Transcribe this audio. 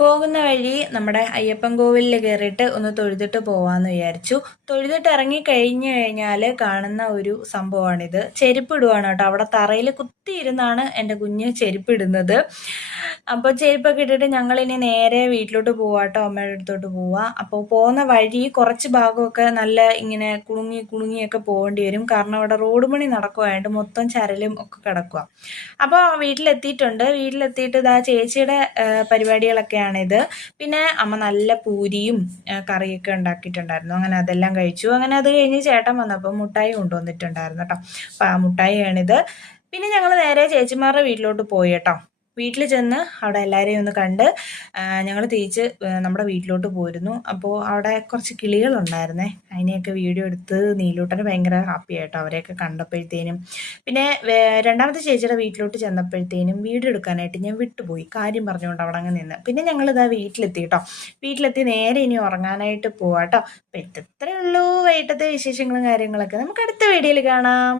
പോകുന്ന വഴി നമ്മുടെ അയ്യപ്പൻ കോവിലിൽ കയറിയിട്ട് ഒന്ന് തൊഴുതിട്ട് പോവാന്ന് വിചാരിച്ചു. തൊഴുതിട്ട് ഇറങ്ങി കഴിഞ്ഞു കഴിഞ്ഞാൽ കാണുന്ന ഒരു സംഭവമാണിത്. ചെരുപ്പിടുവാണ് കേട്ടോ. അവിടെ തറയിൽ കുത്തിയിരുന്നാണ് എൻ്റെ കുഞ്ഞ് ചെരുപ്പിടുന്നത്. അപ്പോൾ ചെരുപ്പൊക്കെ ഇട്ടിട്ട് ഞങ്ങളിനി നേരെ വീട്ടിലോട്ട് പോവാട്ടോ, അമ്മയുടെ അടുത്തോട്ട് പോവാ. അപ്പോൾ പോകുന്ന വഴി കുറച്ച് ഭാഗമൊക്കെ നല്ല ഇങ്ങനെ കുണുങ്ങി കുണുങ്ങിയൊക്കെ പോകേണ്ടി വരും. കാരണം അവിടെ റോഡ് പണി നടക്കുവായതുകൊണ്ട് മൊത്തം ചരലും ഒക്കെ കിടക്കുക. അപ്പോൾ വീട്ടിലെത്തിയിട്ടുണ്ട്. വീട്ടിലെത്തിയിട്ട് ഇതാ ചേച്ചിയുടെ പരിപാടികളൊക്കെയാണിത്. പിന്നെ അമ്മ നല്ല പൂരിയും കറിയൊക്കെ ഉണ്ടാക്കിയിട്ടുണ്ടായിരുന്നു. അങ്ങനെ അതെല്ലാം കഴിച്ചു. അങ്ങനെ അത് കഴിഞ്ഞ് ചേട്ടൻ വന്നപ്പോൾ മുട്ടായി കൊണ്ടുവന്നിട്ടുണ്ടായിരുന്നു കേട്ടോ. അപ്പം ആ മുട്ടായിയാണിത്. പിന്നെ ഞങ്ങൾ നേരെ ചേച്ചിമാരുടെ വീട്ടിലോട്ട് പോയി കേട്ടോ. വീട്ടിൽ ചെന്ന് അവിടെ എല്ലാവരെയും ഒന്ന് കണ്ട് ഞങ്ങൾ തിരിച്ച് നമ്മുടെ വീട്ടിലോട്ട് പോയിരുന്നു. അപ്പോൾ അവിടെ കുറച്ച് കിളികളുണ്ടായിരുന്നേ. അതിനെയൊക്കെ വീഡിയോ എടുത്ത് നീലൂട്ടന് ഭയങ്കര ഹാപ്പി ആയിട്ടോ അവരെയൊക്കെ കണ്ടപ്പോഴത്തേനും. പിന്നെ രണ്ടാമത്തെ ചേച്ചിയുടെ വീട്ടിലോട്ട് ചെന്നപ്പോഴത്തേനും വീഡിയോ എടുക്കാനായിട്ട് ഞാൻ വിട്ടുപോയി. കാര്യം പറഞ്ഞുകൊണ്ട് അവിടെ അങ്ങ് നിന്ന്. പിന്നെ ഞങ്ങളിതാ വീട്ടിലെത്തി കേട്ടോ. വീട്ടിലെത്തി നേരെ ഇനി ഉറങ്ങാനായിട്ട് പോവാട്ടോ. അപ്പം ഇത്രയേ ഉള്ളൂ വൈകിട്ടത്തെ വിശേഷങ്ങളും കാര്യങ്ങളൊക്കെ. നമുക്ക് അടുത്ത വീഡിയോയിൽ കാണാം.